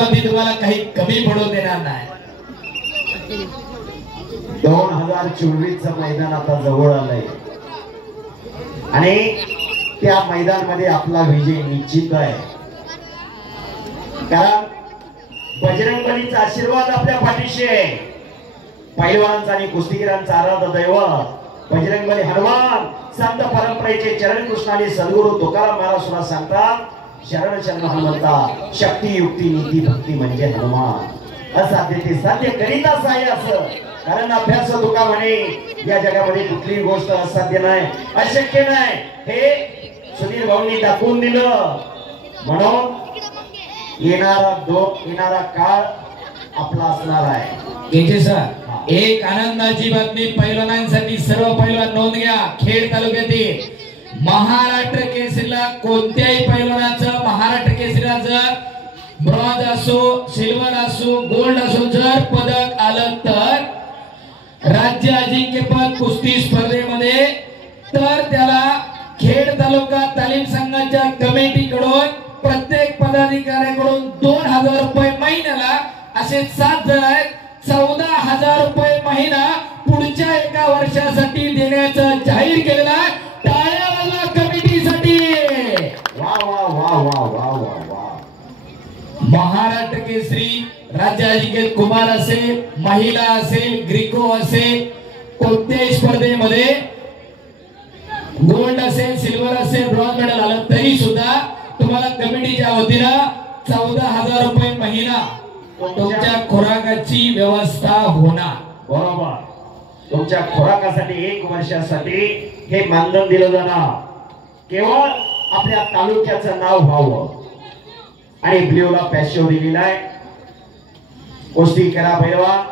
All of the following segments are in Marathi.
तुम्हाला काही कमी पडू देणार नाही। 2024 चं मैदान आता जवळ आलंय आणि त्या मैदानामध्ये आपला विजय निश्चित आहे, कारण बजरंगबलीचा आशीर्वाद आपल्या पाठीशी आहे। पैलवानांचा आणि कुस्तीगिरांचा आराध्य दैवत बजरंगबली हनुमान संत परंपरेचे चरण कृष्ण आणि सद्गुरू तुकाराम महाराज सुद्धा सांगतात, शरण शरण हनुमंता, शक्ती युक्ती नीती भक्ती म्हणजे हनुमान। असाध्य ते साध्य करीताच आहे असं, कारण अभ्यास तुका म्हणे या जगामध्ये कुठलीही गोष्ट असाध्य नाही, अशक्य नाही, हे सुधीर भाऊंनी दाखवून दिलं। म्हणून येणारा काळ आपला असणार आहे। सर एक आनंदाची बातमी पैलवानांसाठी, सर्व पैलवान नोंद घ्या। खेड तालुक्यातील महाराष्ट्र केसरीला कोणत्याही पैलवानाचं महाराष्ट्र केसरीला जर ब्रॉन्झ असो, सिल्वर असो, गोल्ड असो जर पदक आलं तर राज्य अजिंक्यपद कुस्ती स्पर्धेमध्ये तर त्याला खेड तालुका तालीम संघाच्या कमिटीकडून प्रत्येक पदाधिकाऱ्याकडून 2000 रुपये महिन्याला असे 7 जण आहेत, 14,000 रुपये महिना पुढच्या एका वर्षासाठी देण्याचं जाहीर केलेलं आहे। टाळ्या वाजवा कमिटीसाठी। वा वा वा वा वा वा वा। महाराष्ट्र केसरी राज्य अजिंक्य कुमार असेल, महिला असेल, ग्रीको असेल, कोणत्याही स्पर्धेमध्ये गोल्ड असेल, सिल्वर असेल, ब्रॉन्झ मेडल आलं तरी सुद्धा तुम्हाला कमिटीच्या वतीनं 14,000 रुपये महिना तुमच्या खुराकाची व्यवस्था होणार। बरोबर, तुमच्या खुराकासाठी 1 वर्षासाठी हे मानधन दिलं जाणार, केवळ आपल्या तालुक्याचं नाव व्हावं। आणि ब्ल्यूला पॅशिव दिलेला आहे। कुस्ती करा पैलवान,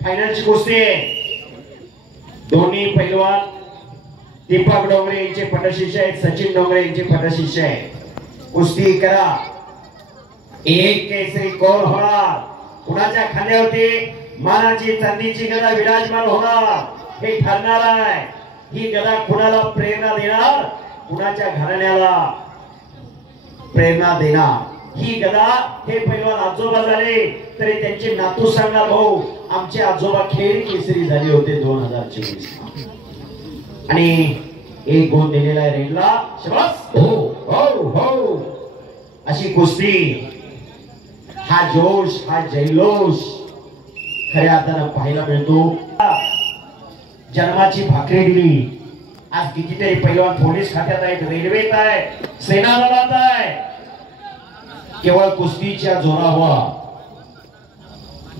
फायनलची कुस्ती आहे। दोन्ही पैलवान दीपक डोंगरे यांचे पटशिष्य आहेत, सचिन डोंगरे यांचे पटशिष्य आहेत। कुस्ती करा, एक केसरी कोण होणार, कुणाच्या खांद्यावरती मानाची चांदीची गदा विराजमान होणार हे ठरणार आहे। ही गदा कुणाला प्रेरणा देणार, कुणाच्या घराण्याला प्रेरणा देणार, ही गदा हे पैलवान आजोबा झाले तरी त्यांचे नातू सांगणार, भाऊ आमचे आजोबा खेड केसरी झाले होते 2024 आणि एक गुण दिलेला आहे रेडला, शाबास, हो हो हो। अशी कुस्ती, हा जोश, हा जल्लोष खऱ्या अर्थानं पाहायला मिळतो। जन्माची भाकरी दिली, आज कितीतरी पैलवान पोलीस खात्यात आहेत, रेल्वेत आहे, सेना दलात आहे, केवळ कुस्तीच्या जोरावर।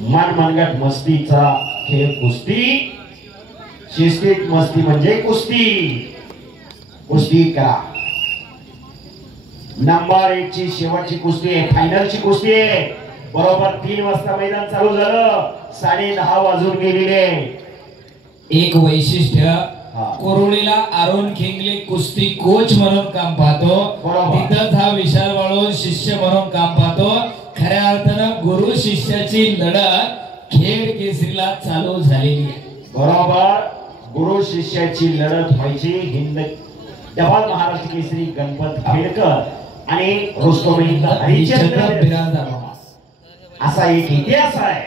मनगट मस्तीचा खेळ कुस्ती, शिस्तीत मस्ती म्हणजे कुस्ती। कुस्ती करा, नंबर 1 ची शेवटची कुस्ती आहे, फायनलची कुस्ती आहे। बरोबर 3 वाजता मैदान चालू झालं, 10:30 वाजून गेलेले। एक वैशिष्ट्य, कोरोळीला अरुण खिंगले कुस्ती कोच म्हणून काम पाहतो, तिथंच हा विशाल वाळून शिष्य म्हणून काम पाहतो। खऱ्या अर्थानं गुरु शिष्याची लढत खेड केसरीला चालू झालेली आहे। बरोबर, गुरु शिष्याची लढत व्हायची। हिंद जवाल महाराष्ट्र केसरी गणपत खेडकर आणि रुस्तोमेंद्र हरिचंद्र बिराजदार असा एक इतिहास आहे।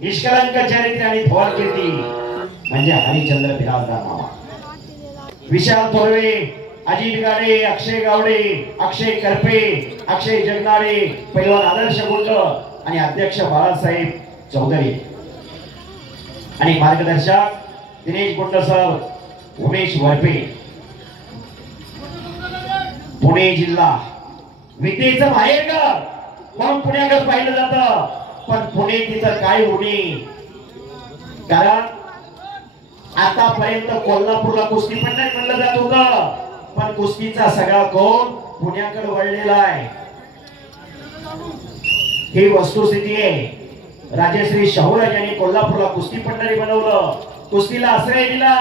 निष्कलंक चरित्र आणि थोर कीर्ती म्हणजे हरिचंद्र बिराजदार मामा। विशाल थोरवे, अजित गाडे, अक्षय गावडे, अक्षय करपे, अक्षय जगनाडे, पैलवान आदर्श गुंड आणि अध्यक्ष बाळासाहेब चौधरी आणि मार्गदर्शक दिनेश गुंड सर, उमेश वरपे। पुणे जिल्हा विद्येचं माहेरघर म्हणून पुण्याकडे पाहिलं जातं, पण पुणे तिचं काय उणी, कारण आतापर्यंत कोल्हापूरला कुस्ती पंढर म्हणलं जात होतं, पण कुस्तीचा सगळा कोण पुण्याकडे वळलेला आहे। ही वस्तुस्थिती आहे। राजश्री शाहूराज यांनी कोल्हापूरला कुस्ती पंढरी बनवलं, कुस्तीला आश्रय दिला।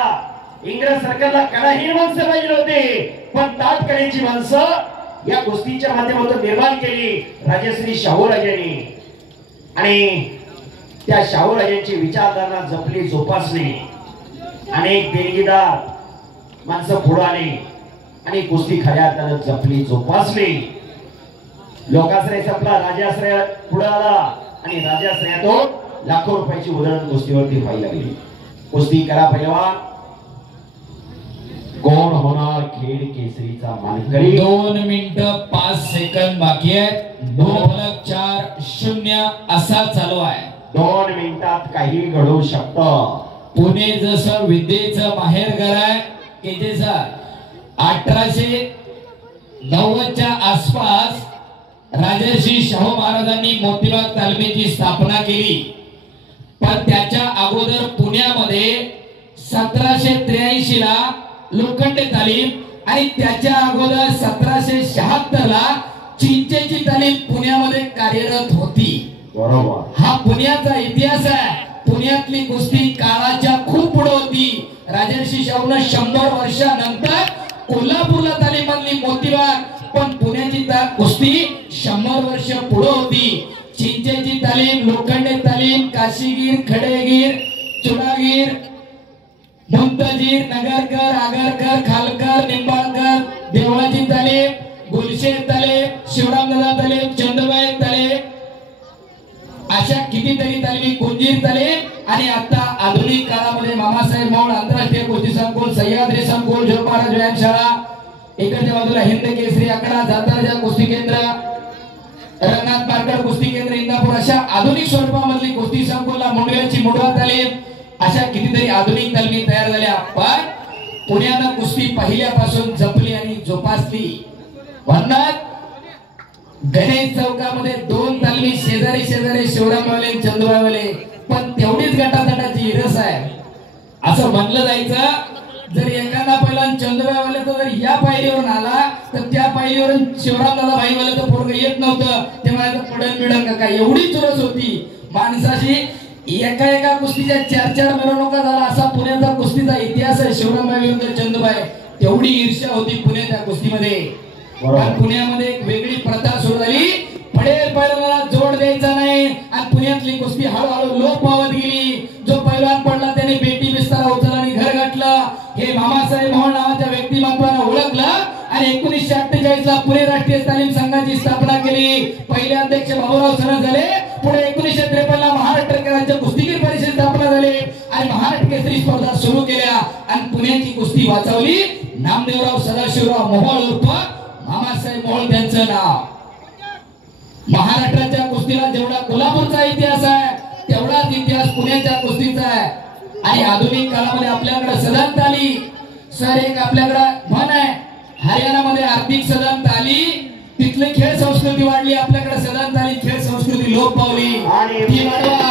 इंग्रज सरकारला कडाहीन माणसं पाहिजे होते, पण ताटकडेची माणसं या कुस्तीच्या माध्यमातून निर्माण केली राजश्री शाहूराज यांनी। आणि त्या शाहूराजांची विचारधारणा जपली, जोपासली। अनेक देणगीदार माणसं पुढे आली आणि कुस्ती खऱ्या अर्थानं जपली, जोपासली। लोकाश्रय संपला, राजाश्रय पुढे आला आणि राजाश्रयातून लाखो रुपयाची उधळण कुस्तीवरती व्हायला लागली. कुस्ती करा पैलवान. कोण होणार खेड केसरीचा मानकरी? 2 मिनिटं 5 सेकंद बाकी आहेत. 2-4-0 असा चालू आहे. 2 मिनिटात काही घडू शकतं. पुणे जसं विद्येचं माहेरघर आहे की जे सर 1890च्या आसपास राजर्षी शाहू महाराजांनी मोतीबाग तालमीची स्थापना केली. पण त्याच्या अगोदर पुण्यामध्ये 1783 ला लोखंडे तालीम आणि त्याच्या अगोदर 1776 ला चिंचेची तालीम पुण्यामध्ये कार्यरत होती. बरोबर. हा पुण्याचा इतिहास आहे. पुण्यातली कुस्ती काळाच्या खूप पुढे होती. राजर्षी शाहूने 100 वर्षानंतर कोल्हापूरला तालीम बांधली मोतीबाग, पण पुण्याची कुस्ती 100 वर्ष पुढे होती. चिंचेची तालीम, लोखंडे तालीम, काशीगीर, खडेगीर, चुडागीर, मुंतजीर, नगरकर, आगरकर, खालकर, निंबाळकर, देवळाची तालीम, गुलशेर तालीम, शिवरामदादा तालीम, चंदबाई तालीम, अशा कितीतरी तालीमी, गुंजीर तालीम आणि आता आधुनिक काळामध्ये मामासाहेब मोहोळ आंतरराष्ट्रीय कुस्ती संकुल, सह्याद्री संकुल, जोग महाराज व्यायामशाळा, इकडच्या बाजूला हिंद केसरी आकडा, जातारजा कुस्ती केंद्र, रंगनाथ पारकर कुस्ती केंद्र इंदापूर, अशा आधुनिक स्वरूपामधली कुस्ती संकुलला मुंडव्याची मुंडवा तालीम, अशा कितीतरी आधुनिक तालमी तयार झाल्या. पण पुण्यानं कुस्ती पहिल्यापासून जपली आणि जोपासली. म्हणतात गणेश चौकामध्ये 2 तालमी शेजारी शेजारी, शिवरामवाले, चंदुबाईवाले, पण तेवढीच गटातटाची रस आहे असं म्हणलं जायचं. जर एखादा पहिला चंदुबाईवाले तो जर या पायरीवरून आला तर त्या पायरीवरून शिवरामदादा भाईवाले तर पोरग येत नव्हतं. तेव्हा पडण बिडण का काय एवढी चुरस होती माणसाशी. एका कुस्तीच्या 4-4 मिरवणुका झाला असा पुण्याचा कुस्तीचा इतिहास आहे. शिवरामबाई विरुद्ध चंदुबाई, तेवढी ईर्ष्या होती पुण्याच्या कुस्तीमध्ये. पुण्यामध्ये एक वेगळी प्रथा सुरू झाली. पडेल पैलवानाला जोड द्यायचा नाही आणि पुण्यातली कुस्ती हळूहळू लोप पावत गेली. जो पैलवान पडला त्याने बेटी बिस्तारा उचलला आणि घर गाठलं. हे मामासाहेब मोहोळ नावाच्या व्यक्तिमत्वानं ओळखलं आणि 1948 ला पुणे राष्ट्रीय तालीम संघाची स्थापना केली. पहिले अध्यक्ष बाबूराव सरस झाले. पुढे 1953 ला महाराष्ट्र राज्य कुस्तीगीर परिषद स्थापना झाली आणि महाराष्ट्र केसरी स्पर्धा सुरू केल्या आणि पुण्याची कुस्ती वाचवली. नामदेवराव सदाशिवराव मोहोळ उर्फ मामासाहेब मोहोळ त्यांचं नाव. महाराष्ट्राच्या कुस्तीला जेवढा कोल्हापूरचा इतिहास आहे तेवढाच इतिहास पुण्याच्या कुस्तीचा आहे. आणि आधुनिक काळामध्ये आपल्याकडे सदंत आली. सर एक आपल्याकडे म्हण आहे, हरियाणामध्ये आर्थिक सदंत आली, तिथली खेळ संस्कृती वाढली. आपल्याकडे सदंत आली, खेळ संस्कृती लोप पावली. ती वाढवा.